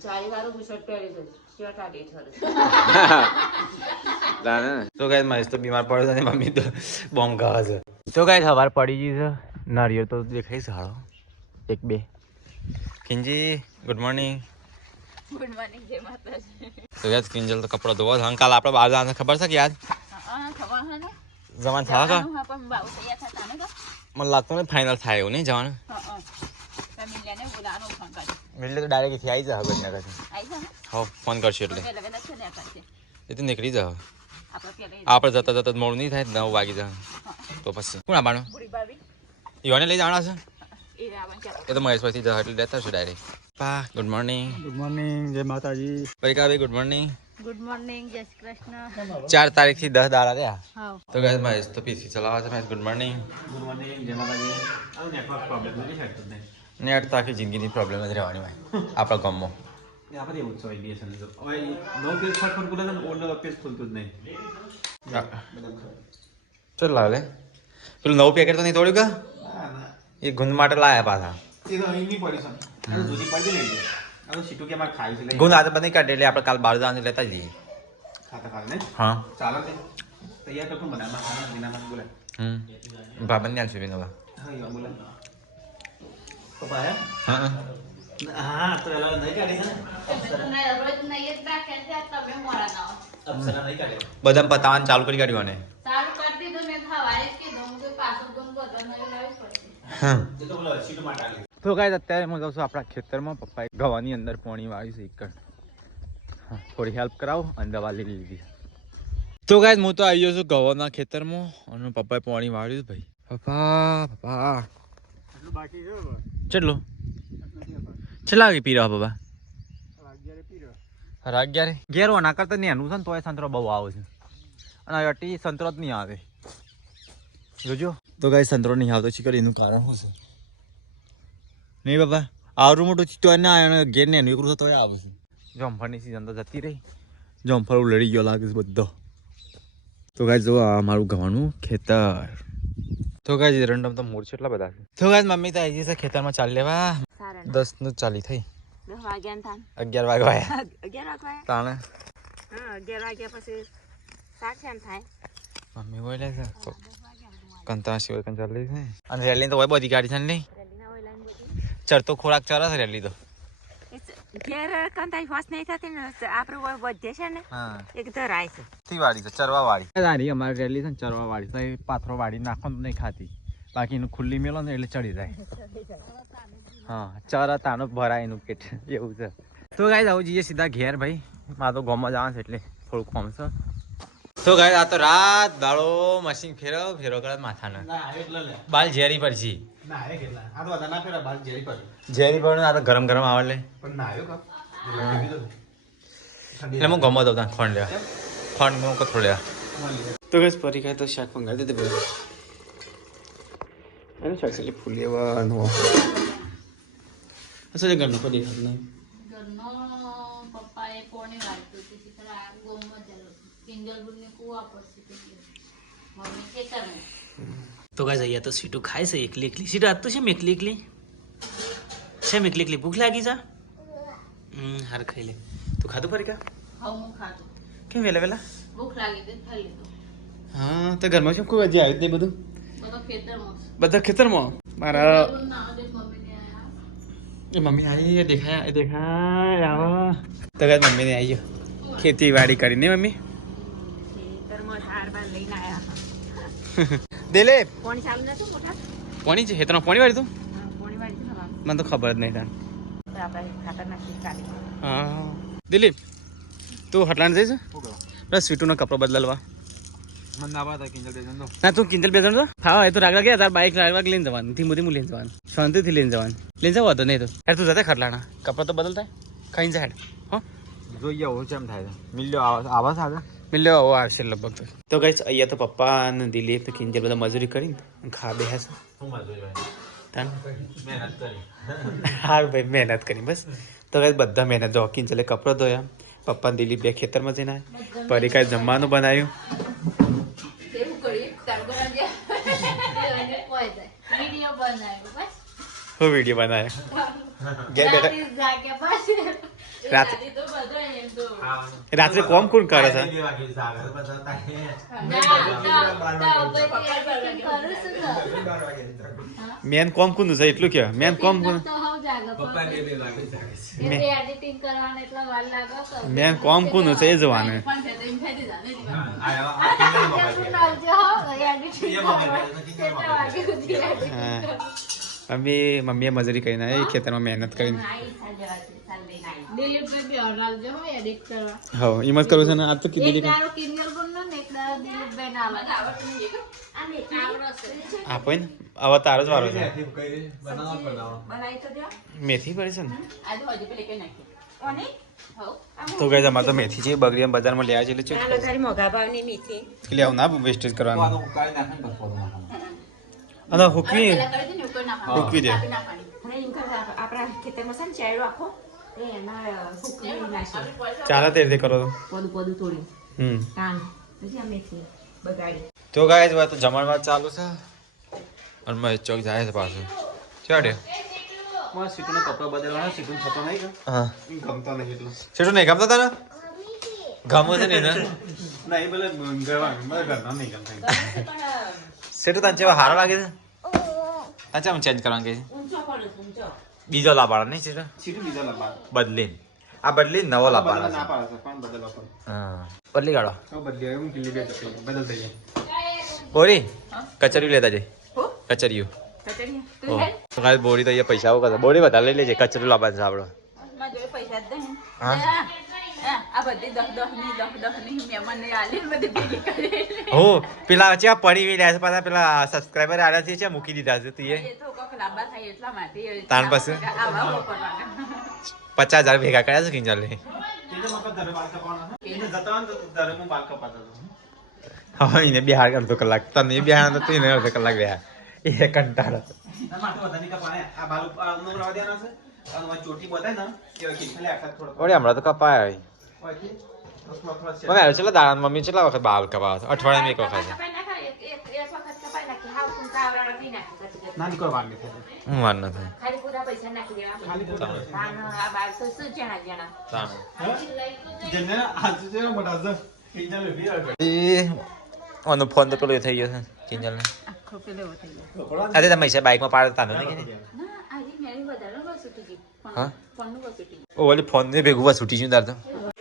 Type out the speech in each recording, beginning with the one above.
તો ગાઈસ મહેશ તો બીમાર પડ્યો છે, મમ્મી તો બોમ્બ ખાવા છે. તો ગાઈસ સવાર પડી ગઈ છે, નારિયેળ તો દેખાય છે હાલો 1-2. કિંજી ગુડ મોર્નિંગ. ગુડ મોર્નિંગ જય માતાજી. તો ગાઈસ કિંજલ તો કપડા ધોવા છે. કાલ આપણે બહાર જવાનું ખબર છે કે યાદ? ખબર છે ને. જવાનું થવા કા? હા પણ બાબુ તૈયાર થતા ને કા? મને લાગતું ને ફાઇનલ થાય એવું નહીં જવાનું. મિલ્યાને બોલાવાનો ફોન કર્યો. મિલે તો ડાયરેક્ટ થી આવી જા હવે ને કાથી. આવી જા ને. હા ફોન કરશે એટલે. પેલા પેલા છે ને કરશે. એ તો નીકળી જાવ. આપણે જતા જતા મોડું નહીં થાય 9 વાગી જાય તો પછી કોણ આવવાનું? બુડી બાવી. ઈવાને લઈ જવાના છે? એ આવવાનું ચાલો. એ તો મહેશ પછી જવા એટલે લેતા છું ડાયરેક્ટ. પા ગુડ મોર્નિંગ. ગુડ મોર્નિંગ જય માતાજી. પરિકા ભાઈ ગુડ મોર્નિંગ. ગુડ મોર્નિંગ જય શ્રી કૃષ્ણ. 4 તારીખથી 10 દાડા રહ્યા. હા. તો ગાઈસ મહેશ તો પીસી ચલાવવા છે. Mahesh good morning. Good morning જય માતાજી. આ નેટવર્ક પ્રોબ્લેમ નથી હેડતો ને. નેટ તો આખી જિંદગીની પ્રોબ્લેમ જ રહેવાની હોય આપણા ગામમાં. આપણે એવું જ હોય બીએસએનએલ તો હવે નવો પેજ ફોન ખુલે છે ને ઓલ્ડ પેજ ખુલતું જ નહીં. ચલ લાવે પેલું નવું પેકેટ તો નહીં તોડ્યું કા? ના એ ગુંદ માટે લાયા પાછા. એ તો અહીં નહીં પડી છે. આ તો દૂધી પડી લઈ લે. આ તો સીટુ કે માર ખાઈ છે. ગુંદ આજે બધી કાઢી એટલે આપણે કાલ બહાર જવાનું લેતા જઈએ. ખાતા ને હા ચાલો તે તૈયાર કરતું બનાવવા ખાના વિનામાં બોલે. ભાબન ને આલશું વિનોવા. હા યો બોલે. પપ્પા હે? હા હા તો એલા નહીં કાઢી ને. અપ્સરા નહીં કાઢી. બધા પતાવાનું ચાલુ કરી કાઢ્યું ને. એ તો બોલો સીટુ માટે આલી. તો ગાઈસ અત્યારે હું જાઉં છું આપણા ખેતરમાં. પપ્પાએ ગવાની અંદર પોણી વાળી છે એકડ. થોડી હેલ્પ કરાવો અને દવા લઈ લીધી. તો ગાઈસ હું તો આવી ગયો છું ગવાના ખેતરમાં અને પપ્પાએ પોણી વાળ્યું ભાઈ. પપ્પા એટલું બાકી છે બાબા. કેટલો છેલ્લા વાગે પી રહ્યા પપ્પા? 11 પી રહ્યો. 11 ઘેર ના કરતા નેનું છે ને તોય સંતરો બહુ આવે છે અને અટી સંતરો જ નહીં આવે જોજો. તો ગાઈસ સંતરો નહીં આવતો છે એનું કારણ શું છે? નહીં બાબા આવડું મોટું તો ના આવે ઘેર ને નીકળું તો આવે છે. જમફળની સિઝન તો જતી રહી. જમફળ લડી ગયો લાગે છે બધો. તો ગાઈસ જો આ મારું ગવાનું ખેતર. તો ગાઈસ રંડમ તો મોર છે એટલા બધા છે. તો ગાઈસ મમ્મી તો આવી જશે ખેતરમાં ચાલી લેવા. 10 નું ચાલી થઈ. 10 વાગ્યા થાન. 11 વાગ્યા. 11 વાગ્યા. તાણે હા 11 વાગ્યા પછી 7 થાય. મમ્મી બોલે છે કંતા સિવાય કંતા ચાલી છે અને રેલી તો હોય બધી ગાડી છે ને નહીં ચરતો ખોરાક ચરસ રેલી તો ઘેર કંતાઈ ફાસ નહીં થતી ને આપણે વધે છે ને હા એક ધરાય છે થી વાડી છે ચરવા વાડી સારી અમારી રેલી છે ને ચરવા વાડી તો પાથરો વાડી નાખવાનું નહીં ખાતી બાકી એનું ખુલ્લી મેલો ને એટલે ચડી જાય. હા ચરા તાનો ભરાય એનું પેટ એવું છે. તો ગાઈસ આવું જઈએ સીધા ઘેર ભાઈ. મારે તો ગામમાં જવાનું છે એટલે થોડુંક કોમ છે. તો ગાઈસ આ તો રાત દાડો મશીન ફેરો કરે માથાના. ના આવે એટલે લે. બાલ ઝેરી પડશે. ના આવે કેટલા. આ તો ના ફેરા બાલ જેરી પર. ઝેરી પડે આ તો ગરમ ગરમ આવે લે. પણ ના આવ્યો કા. એટલે હું ગમો દઉં ત્યાં ખોંડ લેવા. ખોંડ હું કથરો લેવા. તો ગાઈસ પરી ખાય તો શાક મંગાવી દે પેલા. અને શાક એટલે ફૂલેવાનું. અસલ ઘરનો પડી ખાત નહીં. ઘરનો પપ્પાએ પોણી વાળતું હતી પણ આ ગોમમાં કિંજલબુને કુવા પડશે કે મમ્મી ખેતરમાં. તો ગાઈસ અહીંયા તો સીટું ખાય છે એકલી એકલી. સીટું આજ તો છે એકલી એકલી ભૂખ લાગી છે. હાર ખાઈ લે. તું ખાધું ફરી કા? હા હું ખાધું. કેમ વેલા ભૂખ લાગી તો ખાઈ લીધું. હા તો ઘરમાં શું કોઈ હજી આવ્યું જ નહીં બધું? બધા ખેતરમાં બધા ખેતરમાં મારા ના મમ્મીને આયા. મમ્મી આવી દેખાય આવા તો ગાઈસ મમ્મીને આવી ગયો ખેતીવાડી કરીને મમ્મી ખેતરમાં સાર બાર લઈને આયા. દેલે પોણી ચાલુ નતું મોટા? પોણી છે ખેતરમાં પોણી વાળી તું? હા પોણી વાળી છે હવા. મને તો ખબર જ નહીં તાર. તો આપણે ખાતર નાખી ચાલી. હા દિલીપ તું હટલાણ જઈશ બસ સ્વીટુનો કપડો બદલવા. મને ના પાતા કિંજલ દે દો. ના તું કિંજલ બેસણ તો હા એ તો રાગડા ગયા તાર બાઈક રાગડા લઈને જવાનું ધીમું ધીમું લઈને જવાનું શાંતિથી લઈને જવાનું લઈને જવા તો નહીં તો યાર તું જતા ખટલાણા કપડા તો બદલતા ખાઈને જાય હા જોઈએ હું કેમ થાય છે મિલ્યો આવા સાથે મિલ્યો આવો આવશે લગભગ તો ગાઈસ અહીંયા તો પપ્પા અને દિલીપ તો કિંજલ બધા મજૂરી કરીને ખા બે હશે હું મજૂરી મહેનત કરી. હાર ભાઈ મહેનત કરી બસ તો ગાઈસ બધા મહેનત જો કિંજલે કપડો ધોયા પપ્પા દિલીપ બે ખેતરમાં જઈને આવ્યા પરી કાંઈ જમવાનું બનાવ્યું એવું કરી તારગોરા વિડિયો બનાવ્યો બસ હું વિડીયો બનાવ્યો ઘેર બેઠા જાગે બસ રાત આજે તો બધો એમ તો રાત્રે કોમ કોણ કરે છે બે વાગે જાગે બધા તાહે મેન કોમ કોનું છે એટલું કે મેન કોમ કોણ પપ્પા બે વાગે જાગે છે એડિટિંગ કરવાને એટલા વાર લાગે મેન કોમ કોનું છે એ જોવાનું પણ છે તો એમ થઈ જાય ને મમ્મીએ મજૂરી કરીને એ ખેતરમાં મહેનત કરીને દિલીપભાઈ બી હરાવજો હો એડિટ કરવા હા એમ જ કરું છું ને આજ તો કીધું એક દાડો કિંજલ બોલનો ને એક દાડો દિલીપભાઈ ના આપો ને હવે તારો જ વારો છે બનાવો મેથી પડી છે ને આજે હજી પેલી કઈ નાખી તો ગઈ અમારે તો મેથી છે બગડી બજારમાં લેવા છે એટલે મોઘા ભાવની મીઠી એટલે આવું ના વેસ્ટેજ કરવાનું કાઈ નાખે ને પછી અને હુકવી પેલા કરી દે ને ઉપર નાખવાનું હુકવી દે કાપી નાખવાની અને એમ કરતા આપણા ખેતરમાં છે ને ચાયડો આખો એ એમાં હુકવી નાખી ચાલે તે રીતે કરો તો પોદું તોડ્યું કાન પછી આ મેથી બગાડી તો ગાય વાત જમણવાર ચાલુ છે અને મહેશ ચોક જાય છે પાછું ચાડે મારા સીટોના કપડા બદલવાના સીટો થતો નહીં કે હા ગમતો નહીં એટલું શેઠું નહીં ગમતો તારે ગમો છે ને ના એ ભલે ઘરના નહીં ગમતા શેઠું તને જેવા હારો લાગે છે અચ્છા હું ચેન્જ કરવાનું કે છે ઊંચો પડે ઊંચો બીજો લાવવાનો નહીં શેઠું સીટો બીજા લાવવા બદલીને આ બદલીને નવો લાવવાનો ના છે પાડે છે પણ બદલવા પડે હા બદલી કાઢો તો બદલી હું કિલ્લી બે જતી બદલતા જઈએ બોરી કચરિયું લેતા જઈ હો કચરિયું કચડી ઓ તો કાલે બોરી તો અહીંયા પૈસા આવું કરતા બોરી વધારે લઈ લેજે કચરું લાવવા છે આપણો માં જોઈ પૈસા જ દે ને હા આ બધી 10 ની મહેમાન ને આલી બધી ભેગી કરી હો પેલા છે પડી રહ્યા છે પાછા પેલા સબસ્ક્રાઇબર આવ્યા છે મૂકી દીધા છે તું એ તો કોક લાંબા થાય એટલા માટે તાણ પાસે? આવા વાપરવાના 50,000 ભેગા કર્યા છે કિંજલ એને મતલબ દરે બાલ કપાવાના એને જતા હોય ને તો દરે હું બાલ કપાતો હતો હા એને બે અડધો કલાક તને બે તો એને અડધો કલાક રહ્યા એ કંટાળો ના માટે વધારે નહીં કપાને આ બાલ ઉપર રવા દેવાના છે અને મારી ચોટી બતાય ને કે કિલ્લે આખા થોડો ઓડે હમણાં તો કપાય ઓયથી થોડા મને હાલ છેલ્લા દાડા મમ્મી કેટલા વખત બાલ કપાવે છે અઠવાડિયામાં એક વખત કપાઈ નાખા એક વખત કપાઈ નાખી હાવ કુંકા આવડા નથી નાખી કચકચ. ના નીકળો વાર નહીં થાય હું વાર નથી ખાલી પૂરા પૈસા નાખી દેવા ખાલી પૂરા પૈસા. આ બાર તો શું જણા જેને આજે જે મોટા છે કિંજલ ઉભી રહે એ ઓનો ફોન તો પેલો એ થઈ ગયો છે કિંજલને આખો પેલો થઈ ગયો અરે તમે છે બાઇકમાં પાડતા તાનો નહીં કે ના આજે મેરી વધારે વસુટી ગઈ હા? ફોનનું વસુટી ઓ ઓલી ફોન ને ભેગું બસ છૂટી ગયું તાર તો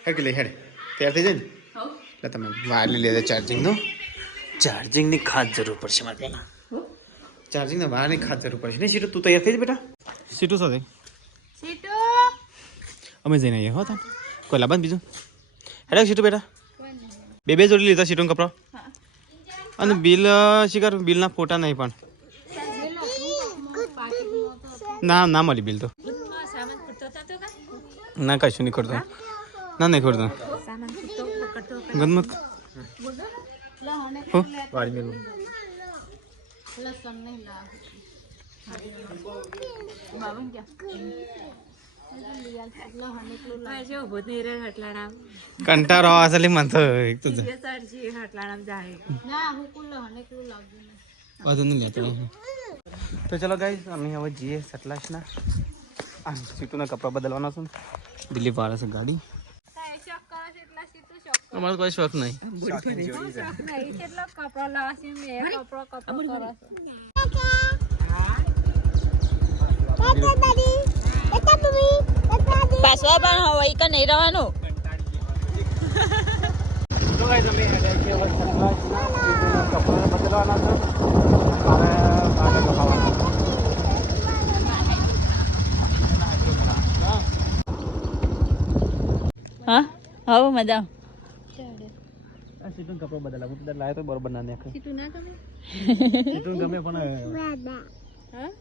હેડ કે લે હેડ તૈયાર થઈ જાય ને હો એટલે તમે વાયર લઈ લેજો ચાર્જિંગનો ચાર્જિંગની ખાસ જરૂર પડશે મારે પહેલાં ચાર્જિંગના વાયરની ખાસ જરૂર પડશે નહીં સીટુ તું તૈયાર થઈ જ બેટા સીટુ સાથે સીટો અમે જઈને આવીએ હો તાન કોઈ લાભ બીજું હેડા સીટુ બેટા બે જોડી લીધા સીટું કપડા અને બિલ શિકાર બિલના ફોટા નહીં પણ ના મળી બિલ તો સામાન ખૂટતો હતો કા ના કશું નહીં કરતો ના નહીં કરતો સામાન ખૂટતો પકડતો ગમત લહણે હો વાળી મેલું લસણ નહીં લાવ બાબન ક્યાં લહણ એકલું લાવ જો ઉભો નહીં રહે હટલાણામ કંટાળો આવે છે મન તો એક તો જે સરજી હટલાણામ જાય ના હું કુલ લહણ એકલું લાવજો ને વધુ નહીં લેતો તો ચલો ગાઈસ અમે હવે જઈએ સટલાસના આ સીટોના કપડાં બદલવાના છે દિલ્હી વાળા છે ગાડી શોખ કરો છે એટલા સીટો શોખ અમારો કોઈ શોખ નહીં શોખ નહીં કેટલા કપડા લાવા છે મેં કપડો કરો પાછવા પણ હોય કે નહીં રહેવાનું તો ગાઈસ અમે હેડે કે સટલાસના કપડાં બદલવાના છે અને પાને કપાવવાના હા હવ મજા આ સીટોના કપડાં બદલા હું તો લાયો તો બરોબર ના નાખે સીટું ના ગમે સીટો ગમે પણ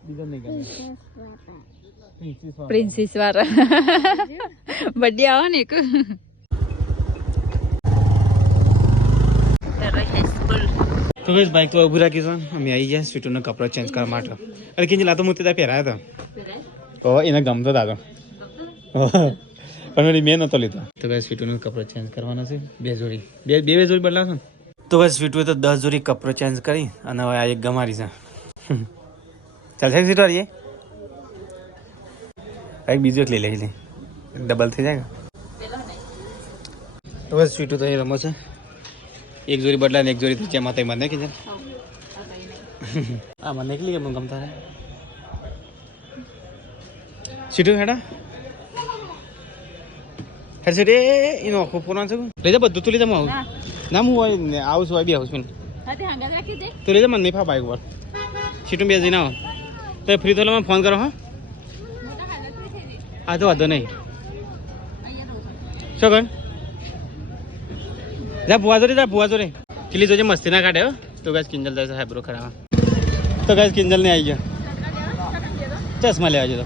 બીજો નહીં ગમે પ્રિન્સીસ વાળા બર્થડે આવો ને એક તો ગાઈસ બાઈક તો ઊભી રાખી છે અમે આવી ગયા સીટોના કપડાં ચેન્જ કરવા માટે અરે કિંજલ આ તો હું ત્યાં પહેરાયો હતો એને ગમતો દાદો પણ વળી મેં નહોતો લીધો તો ગાઈસ સીટોના કપડાં ચેન્જ કરવાના છે બે જોડી બે જોડી બદલાવશો ને તો ગાઈસ સીટુએ તો 10 જોડી કપડાં ચેન્જ કરી અને હવે આ એક ગમારી છે ચાલશે સીટો આવીએ એક બીજો એક લઈ લે ડબલ થઈ જાય તો બસ સ્વીટું તો એ રમો છે એક જોડી બદલા ને એક જોડી નીચે માતા મને કે છે હા મને એકલી કેમ ગમતા રહે સ્વીટું હેડા હેડ છે એનો આખો ફોન છે લઈ જા બધું તું લઈ જા હું ના હું આવું છું બી આવું છું તું લઈ જા મને નહીં ફા બાઈક પર સ્વીટું બે જઈને આવો તો ફ્રી તો મને ફોન કરો હા આ તો વાંધો નહીં શું કર જા ભુવા જોડે કિલ્લી જોજે મસ્તી ના કાઢે હો તો ગાય કિંજલ જાય સાહેબ બ્રો ખરાવા તો ગાય કિંજલ ને આવી ગયો ચશ્મા લેવા જતો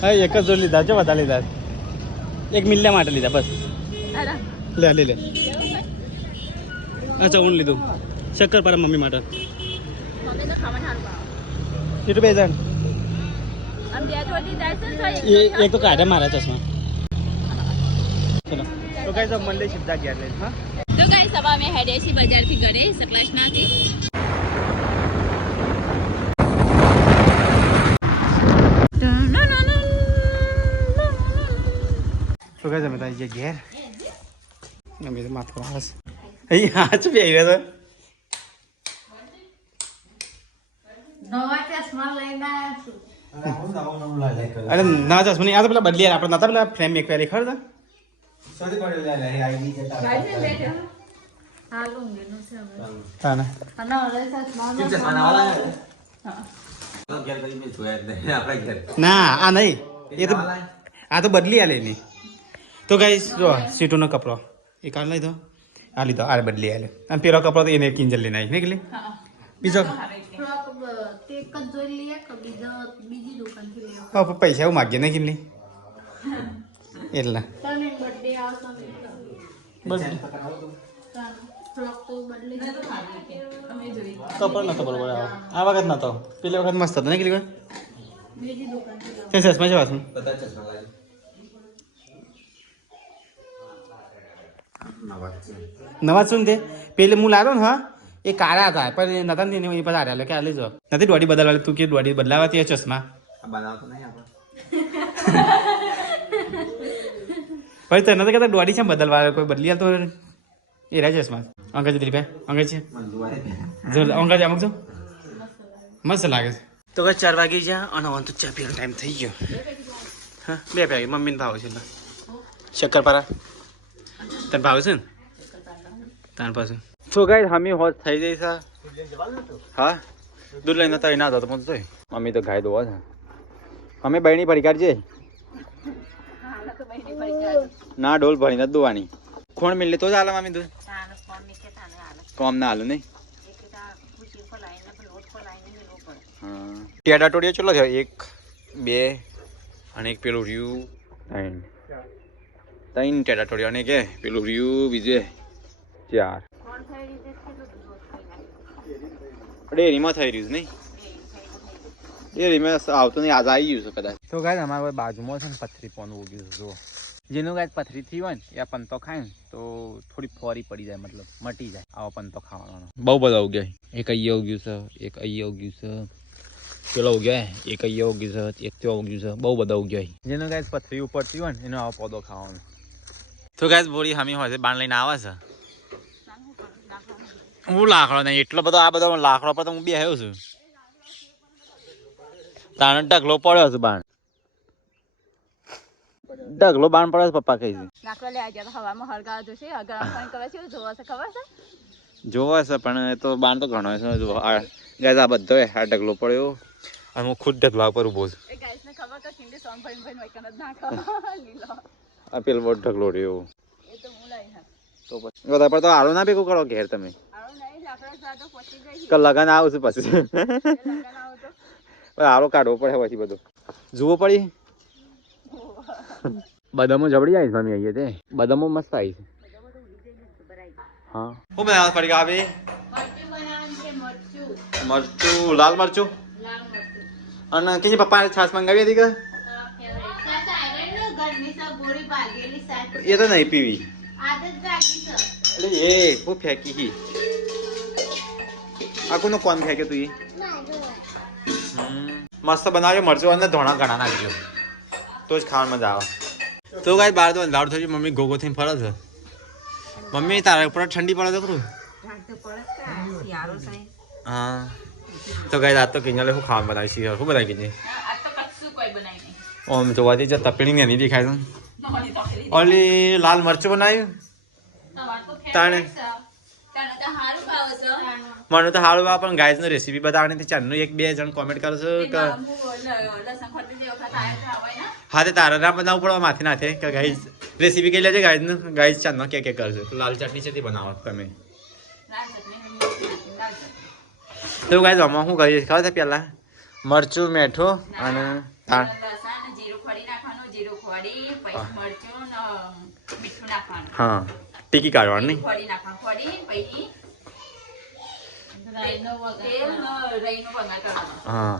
હા એક જ જોડ લીધા જો બધા લીધા એક મિલ્યા માટે લીધા બસ લે લે લે અચ્છા ઊન લીધું શક્કર પારા મમ્મી માટે કેટલું બે જણ એક તો કાઢે મારા ચશ્મા ચલો તો ગાઈસ अब मंडे સીધા ગયા લે હા તો ગાઈસ હવે અમે હેડે છીએ બજારથી ઘરે સકલાસનાથી તો ગાઈસ અમે તારી ઘેર અમે તો માથું આસ અહીં આજ બે આવ્યા નવા ચશ્મા લઈને આવ્યા છું અરે ના ચશ્મા નહીં આ તો પેલા બદલી આપણે નતા પેલા ફ્રેમ એક પેલી ખબર હા લુંગીનું છે હવે હા ના અને હવે ચશ્મા ના આ નહીં એ તો આ તો બદલી આલે નહીં તો ગાઈસ જો સીટોનો કપડો એ કાઢ લઈ દો આ લીધો આ બદલી આલે અને પેલો કપડો તો એને કિંજલ લઈને આવી નીકળી બીજો ફ્રોક તે એક જ જોઈ લઈએ કે બીજી દુકાનથી લઈએ પૈસા એવું માગીએ ને કિલ્લી એટલે તને બર્થડે આવશે બસ ફ્રોક તો બદલી અમે જોઈ કપડ નતો બરોબર આ વખત નતો પેલી વખત મસ્ત હતો ને કિલ્લી બીજી દુકાનથી ત્યાં ચશ્મા જવા છું નવા શું તે પેલે હું લાવ્યો ને હા એ કાળા હતા પણ નતા ને એ બધા હાર્યા કે આ લઈ જાઓ નથી દોડી બદલવા તું કે દોડી બદલાવા તે ચશ્મા પછી તને તો કહેતા દોડી છે બદલવા કોઈ બદલી તો એ રહ્યા ચશ્મા અંકજ દિલીપ અંકજ છે અંકજ અમુક છો મસ્ત લાગે છે તો કઈ 4 વાગી જ્યાં અને હવે તો ચા પીવાનો ટાઈમ થઈ ગયો હા 2 વાગે મમ્મીને ભાવ છે શક્કરપારા તને ભાવે છે ને તાર પાછું શું કઈ હમી હોત થઈ જઈ છે હા દૂધ લઈને તો ના હતો પણ જોઈ મમ્મી તો ગાય દોવા છે અમે બહેણી ભરી કાઢજે ના ડોલ ભરીને જ દોવાની ખોણ મિલે તો જ હાલે મમ્મી દૂધ કોમ ના હાલે નહીં હા ટેડા ટોડિયા ચલો થયો 1 2 અને એક પેલું રહ્યું 3 ટેડા ટોડિયા અને કે પેલું રહ્યું બીજે 4 ડેરીમાં થઈ રહ્યું નહીં ડેરીમાં આવતું નહીં આજ આવી ગયું છે કદાચ તો ગાય અમારા બાજુમાં છે ને પથરી પોનું ઉગ્યું છે જો જેનું ગાય પથરી થઈ હોય ને એ પંતો ખાય ને તો થોડી ફોરી પડી જાય મતલબ મટી જાય આવો પંતો ખાવાનો બહુ બધા ઉગ્યા એક અહીંયા ઉગ્યું છે એક અહીંયા ઉગ્યું છે પેલો ઉગ્યા એક અહીંયા ઉગ્યું છે એક ત્યાં ઉગ્યું છે બહુ બધા ઉગ્યા જેનું ગાય પથરી ઉપરથી હોય ને એનો આવો પૌધો ખાવાનો તો ગાય બોરી હમી હોય છે બાણ લઈને આવે છે હું લાકડો નહીં એટલો બધો આ બધો લાકડો પર તો હું બેહ્યો છું તાણે ઢગલો પડ્યો છે બાણ ઢગલો બાણ પડ્યો છે પપ્પા કહે છે લાકડો લઈ આવ્યા તો હવામાં હળગાવા જોશે ગરમ પાણી કરે છે જોવા છે ખબર છે જોવા છે પણ એ તો બાણ તો ઘણો છે જો આ ગાય આ બધો આ ઢગલો પડ્યો અને હું ખુદ ઢગલા પર ઊભો છું એ ગાઈસને ખબર કે કિંડી સોમ ભાઈ ભાઈ વૈકન જ નાખો લીલો આ પેલો બહુ ઢગલો રહ્યો એ તો હું લઈ હા તો પછી બધા પર તો આરો ના ભેગું કરો ઘેર તમે આવો નહીં લાકડા સાદો પહોંચી ગઈ કે લગન આવશે પછી લગન આવો તો આરો કાઢવો પડે પછી બધું જુઓ પડી બદામો જબડી આવી મમ્મી આવીએ તે બદામો મસ્ત આવી છે હા હું બનાવવા પડી ગયા આવે મરચું બનાવવાનું છે મરચું મરચું લાલ મરચું લાલ મરચું અને કે પપ્પાને છાશ મંગાવી હતી કે ગરમી સા ગોળી ભાગેલી સાથ એ તો નહીં પીવી આદત ભાગી છે એટલે એ હું ફેંકી હી આ કોનો કોણ ફેંકે તું મસ્ત બનાવ્યો મરચું અને ધોણા ઘણા નાખજો તો જ ખાવાની મજા આવે તો ગાય બહાર તો અંધારું થયું મમ્મી ગોગો થઈને ફરે છે મમ્મી તારા ઉપર ઠંડી પડે તો ખરું હા તો ગાય રાત તો કિંજલે શું ખાવાનું બનાવી છે શું બનાવી કીધી આ તો કશું કોઈ બનાવી નહીં. ઓમ જોવાથી જ તપેલી ને નહીં દેખાય તો ઓલી લાલ મરચું બનાવ્યું તમારે તો ફેર તાણે છે. તને તો હારું ભાવે છે. મને તો સારું આવે પણ ગાયની રેસીપી બતાવવાની ચારનું 1-2 જણ કોમેન્ટ કરો છો કે લસણ ખોટી જે વખત આવ્યો હોય ને હા તે તારા ના બનાવવું પડે માથે નાથે કે ગાઈઝ રેસીપી કઈ લેજે ગાઈઝનું ગાઈઝ ચાંદનો કે કરશે તો લાલ ચટણી છે તે બનાવો તમે લાલ ચટણી લાલ ચટણી. તો ગાઈઝ આમાં શું કરીએ ખબર છે પહેલાં મરચું મીઠું અને લસણ જીરું ખોડી નાખવાનું, જીરું ખોડી પછી મરચું ને મીઠું નાખવાનું, હા ટીકી કાઢવાની ખોડી નાખવાનું, ખોડી પછી રાઈનો વઘાર તેલ ને રઈનો વઘાર કરવાનો. હા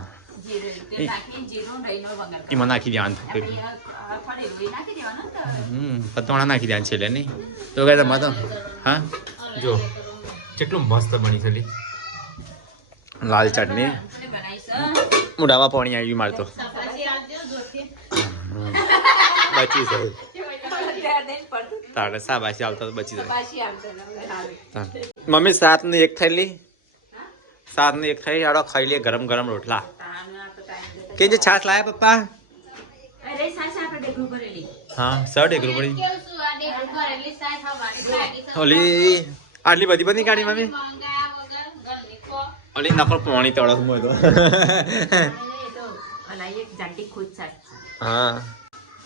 જીરું તેલ નાખીને જીરું ને રઈનો વઘાર કરવાનો. એમાં નાખી દેવાનું પછી ખોડેલું એ નાખી દેવાનું ને તો પતવાણા નાખી દેવાનું છેલ્લે નહીં તો ગાઈઝ આમાં તો હા જો કેટલું મસ્ત બની છે લાલ ચટણી આપણે બનાવીશ. મોઢામાં પાણી આવી મારતો સફાઈ આવજો જોરથી. બચી છે ત્યાં દઈને પડતું. તારે શાબાશી આવતા તો બચી જાય પાછી આવશે ને હારું. મમ્મી 7 એક થયેલી 7 એક થઈ આડો ખાઈ લે ગરમ ગરમ રોટલા તાનો આ તો ટાઈમ જતો. કે જે છાશ લાયા પપ્પા અરે સાસા આપણે ડેગલું ભરેલી. હા સર ઢેકરું પડી કેવું છું આ ડેકું ભરેલી સાય ખાવાની લાગી છે. ઓલી આટલી બધી બધી કાઢી મમ્મી મંગાયા વગર ઘરની ખો. ઓલી નકર પાણી તળસ મો તો એ તો અલા એક જાટી ખુદ સાચ હા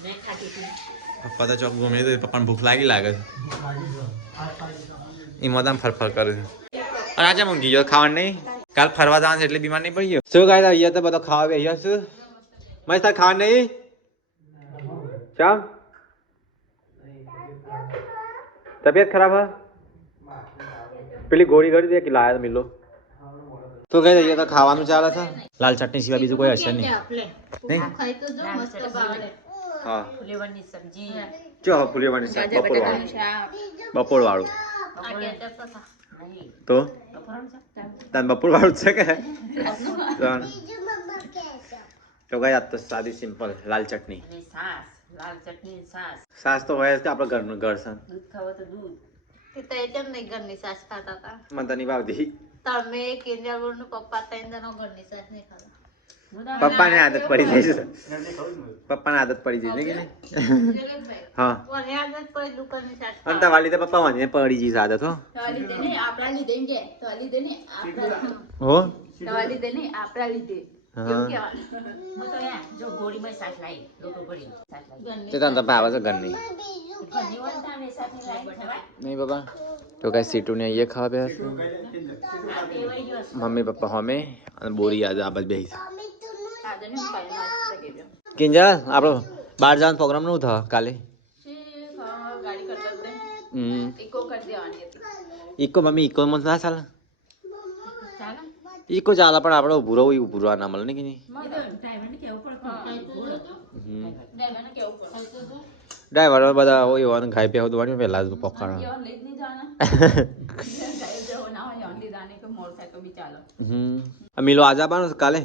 મેં ખાધી હતી. પપ્પા તો ચોક ગમે તો પપ્પાને ભૂખ લાગે છે એ મદામ ફરફર કરે છે અને આજે મૂંગી ગયો ખાવાનું નહીં કાલ ફરવા જવાનું છે એટલે બીમાર નહીં પડી ગયો શું કાંઈ અહીંયા તો બધો ખાવા અહીંયા શું મસ્ત ખાવાનું નહીં ચા તબિયત ખરાબ હે પેલી ગોળી કરી દે કે લાયા મિલો તો કઈ અહીંયા તો ખાવાનું ચાલે છે લાલ ચટણી સિવાય બીજું કોઈ હશે નહીં નહીં ખાઈ તો જો મસ્ત ભાવે. હા ફુલેવરની સબ્જી, ચો ફુલેવાની શાક ગાજર બપોર વાળું બટાકાનું શાક, બપોર વાળું આ કેચઅપ તો ખા. નહીં, તો બપોરનું શાક. તાન બપોર વાળું જ છે કે તાન. તો કઈ આજ તો સાદી સિમ્પલ લાલ ચટણી અને છાશ, લાલ ચટણી, છાશ. સાસ તો હોય જ કે આપણે ઘરનું ઘર છે દૂધ ખાવો તો દૂધ. તે તો કેમ નહીં ઘરની સાસ ખાતા હતા? મને તો નહીં ભાવતી તમે કેન્દ્રનું પપ્પા ત્રણ જણો ઘરની સાસ નહીં ખાતા. પપ્પાને આદત પડી જાય છે પપ્પાને આદત પડી જાય છે કે નહીં જગતભાઈ, હા કોને આદત પડી દુકાનની સાસ અને તમારા લીધે પપ્પા મને પડી જઈ આદત હો તમારા લીધે નહીં, આપણા લીધે એમ કે. તમારા લીધે નહીં, આપણા હો તમારા લીધે નહીં, આપણા લીધે. હા. એવું કહેવાનું. હું તો યાર, જો ગોળીમાં છાશ લાવી, લોકો ગોળીમાં છાશ લાવી. ઘરની તે તને તો ભાવે છે ઘરની ઘરની વનતા ને સાથે લાવી ખવાય. નહીં બાબા તો કઈ સીટું ને અહીંયા ખાવા બે આ ટેવાઈ ગયો છે. મમ્મી પપ્પા હમે અને બોરી આજે આ બસ બેસી આજે નહીં, કાલે નાસ્તો કરી દો. કિંજલ આપણો બહાર જવાનો પ્રોગ્રામ નું થયો કાલે શીખ, ગાડી કરતા જ નહીં. હમ ઇકો કરી દેવાની હતી. ઇકો મમ્મી ઇકો માં ના ચાલે ચાલો. ઇકો ચાલે પણ આપણે ઉભું રહું ઉભું રહેવા ના મળે ને કે નહીં ડ્રાઈવરને કહેવું પડે. હમ. ડ્રાઈવરને કહેવું પડે. ડ્રાઈવર બધા હોય એવા ખાઈ પીવા દોવાની પહેલા જ પકડ એવા લઈ જ નહીં જવાના. ડ્રાઈવર જેવો ના હોય એવા લઈ જવાના, કે મોડ થાય તો બી ચાલો. મિલો આજે આવવાનો છે કાલે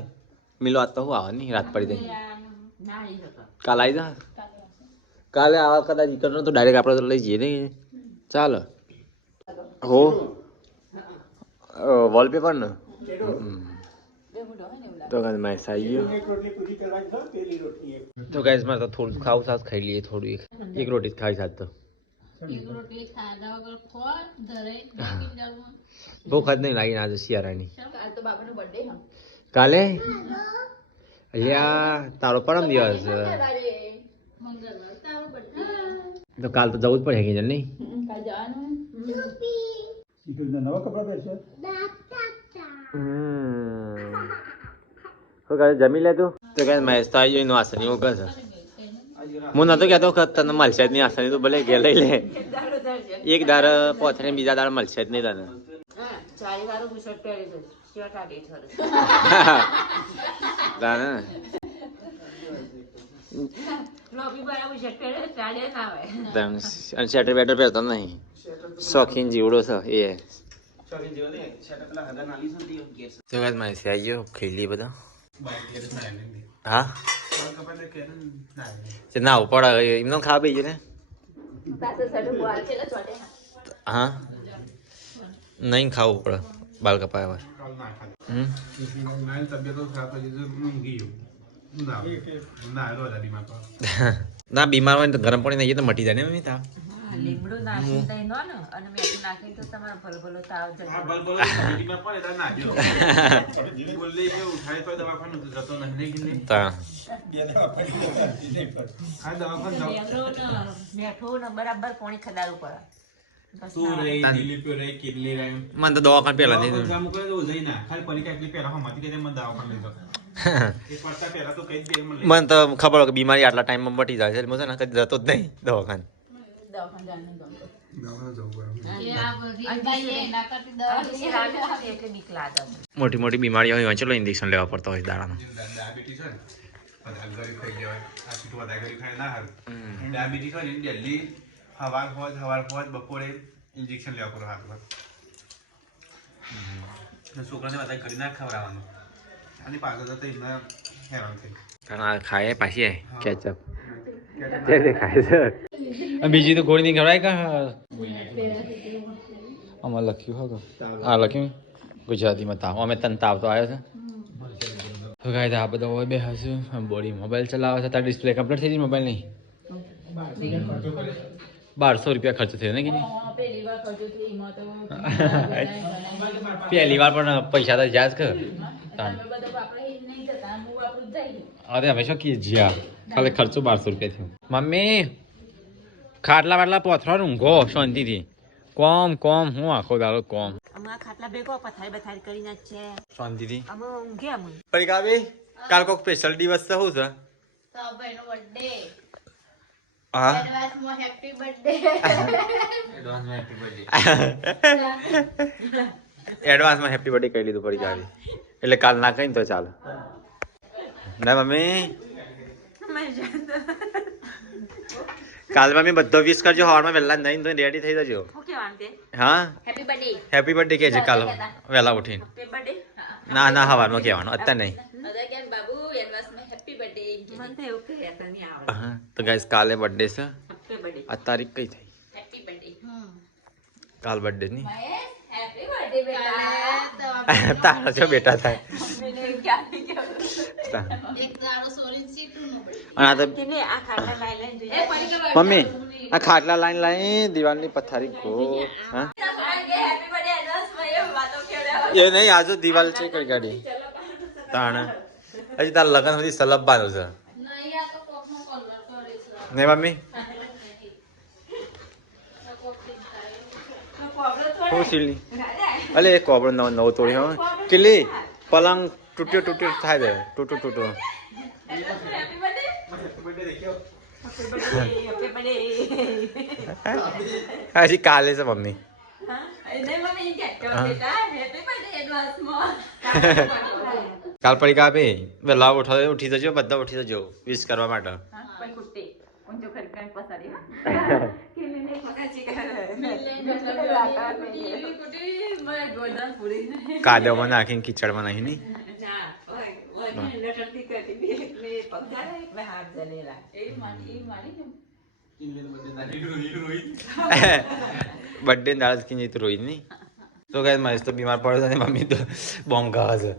મિલો આજ તો હું આવે નહીં રાત પડી જાય ના લઈ શકો. કાલે આવી જા કાલે આવા કદાચ નીકળનો તો ડાયરેક્ટ આપણે તો લઈ જઈએ ને ચાલો હો વોલપેપર ને તો ગાઈસ મેસ આવી ગયો તો ગાઈસ મારે તો થોડું ખાવું સાથ ખાઈ લઈએ થોડું એક રોટી જ ખાઈ સાથ તો એક રોટલી ખાધા વગર ખો ધરે કિંજલમાં. ભૂખ જ નહીં લાગી આજે શિયાળાની કાલ તો બાબાનો બર્થડે હમ. કાલે અલ્યા તારો પરમ દિવસ છે. મંગળવાર તારો birthday. તો કાલ તો જવું જ પડે કે નહીં કાલ જવાનું. શું કહે જમી લે તું તો કહે મહેશ તો આવી જોઈને આસની એવું કહે છે હું નતો કહેતો કે તને મળશે જ નહીં આસની તું ભલે ઘેર લઈ લે દાડો ધરજે. એક દાર પોથરે બીજા દાર મળશે જ નહીં તને હા, ચારી વાળો બુશર્ટ પહેરી છે. શર્ટ આ ડેટ હરે. તાને લોબી વાળા બુશર્ટ પહેરે, ચાલે ના આવે. તને અને સ્વેટર બેટર પહેરતો નહીં શોખીન જીવડો છે એ તો ગાઈસ મારે આવી ગયો ખાઈ લઈએ બધા હા કપાને કે ના જે ના પડે એમને ખાવા બેસી ને પાછો સડું બોલ છે એટલે ચોટે હા નહીં ખાવું પડે બાલ કપાયા હોય કાલ ના ખાલી હમ મારી તબિયત ખરાબ થઈ ગઈ ઊંઘી ગયો ના રોજ બીમાર પડો ના બીમાર હોય ને તો ગરમ પાણી નાખીએ તો મટી જાય ને મમ્મી તાવ લીમડું નાખીને તઈ નો ને અને મેઠું નાખીને તો તમારો ભલભલો તાવ જતો આ બલ બલ બીમાર પડે તાર ના જો બોલે કે ઉઠાય તો દવાખાનું તો જતો નહીં ગિલે તા આ દવાખાનું જાવ મેઠું ને બરાબર પોણી ખદાડવું પડે તું રે દિલીપ રે કિડલી રે મને તો દવાખાને પહેલા દવાખાને નહીં જામ કરે તો જઈ ના ખાલી પડી કાટલી પહેલા હમાતી કે મને દવાખાને લીધો એક વર્ષ પહેલા તો કઈ દે મને મને તો ખબર હોય કે બીમારી આટલા ટાઈમમાં મટી જાય છે એટલે મને કદી જતો જ નહીં દવાખાને દવાખાને જાણને ગમતો દવાખાને જવું પડે એ આ રીબાઈએ એના કરતી દવા એ લાગે છે ને એટલે બીક લાગે મોટી મોટી બીમારીઓ હોય ચલો ઇન્જેક્શન લેવા પડતા હોય દાડામાં ડાયાબિટીસ હોય ને અલગરી ખાઈ જવાય આ સીટો વધારે ખાઈ ના હારું ડાયાબિટીસ હોય ને દિલ્હી હવાર હોય બપોરે ઇન્જેક્શન લેવા પડે હાથ પર છોકરાને વધારે કરી ના ખવડાવવાનું અને પાછળ તો એમના હેરાન થઈ કારણ આ ખાય પાછી કેચઅપ ખાય છે બીજી તો ગોળી નહીં ખવડાય કા આમાં લખ્યું હોય હા લખ્યું ગુજરાતીમાં તાવ અમે તને તાવ તો આવ્યો છે તો કાંઈ આ બધા હોય બે હશું બોડી મોબાઈલ ચલાવે છે તાર ડિસ્પ્લે કમ્પ્લીટ થઈ ગઈ મોબાઈલ નહીં 1200 રૂપિયા ખર્ચ થયો ને કે નહીં પેલી વાર ખર્ચો થઈ એમાં તો પહેલી વાર પણ પૈસા તો જ્યાં જ કર બધું આપણે નહીં જતા હું આપણું જઈએ અરે અમે શું કીએ જ્યાં ખાલી ખર્ચો 1200 રૂપિયા થયો મમ્મી ખાટલા બાટલા પોથરા ઊંઘો શાંતિથી કોમ હું આખો દાડો કોમ અમારા ખાટલા ભેગો પથારી બથારી કરીને જ છે શાંતિથી અમે ઊંઘે અમે પડી કાબી કાલ કોક સ્પેશિયલ દિવસ છે શું છે તો ભાઈનો બર્થડે હા એડવાન્સમાં હેપી બર્થડે એડવાન્સમાં હેપી બર્થડે કહી લીધું પડી કાબી એટલે કાલ ના કહીને તો ચાલે ના મમ્મી કાલ મમ્મી બધો વિશ કરજો હવારમાં વહેલા નહીં તો રેડી થઈ જજો શું કહેવાનું તે હા હેપી બર્થડે હેપી બર્થડે કે છે કાલ વહેલા ઉઠીને હેપી બર્થડે ના હવારમાં કહેવાનું અત્યારે નહીં અદા કે બાબુ એડવાન્સમાં હેપી બર્થડે મને તો એવું કે હતા નહીં આવડે હા તો ગાઈસ કાલે બર્થડે છે હેપી બર્થડે આ તારીખ કઈ થઈ હેપી બર્થડે કાલ બર્થડે ની હેપી બર્થડે બેટા તારા જો બેટા થાય મને ક્યાં નહીં એક દાડો સોરીન સીટું નો બર્થડે અને આ તો તેને આ ખાટલા લાઈ લાઈ જોઈએ મમ્મી આ ખાટલા લાઈન લાઈન દિવાલની પથારી કો હા હેપી બર્થડે એડવાન્સમાં એ વાતો કેવડા એ નહીં આજુ દિવાલ છે કઈ ગાડી તાણ હજી તાર લગન સુધી સલબવાનું છે નહીં આ તો કોકનો કલર કરે છે ને મમ્મી હું સીલી અલે એક કોબળો નવો તોડી હો કેટલી પલંગ તૂટ્યો થાય છે તૂટું હેપી બર્થડે હેપી બર્થડે હજી કાલે છે મમ્મી હા નહીં મમ્મી કે બેટા હેપી બર્થડે એડવાન્સમાં કાલ પડી કાપે વહેલા ઉઠી જજો બધા ઉઠી જજો વિશ કરવા માટે કોઈ કુટ્ટી ઊંચો કરી કરીને પસારી કે મને પકાચી કરે ગોદન પૂરી કાદવમાં નાખીને ખીચડમાં નાખી નહીં જા ઓય લટરતી કરી બે મે પગારે મે હાથ જલેલા એ મારી ને બર્થડે દાળ કી તો રોઈ નહીં તો ગાય મહેશ તો બીમાર પડ્યો અને મમ્મી તો બોમ્બ ખાવા છે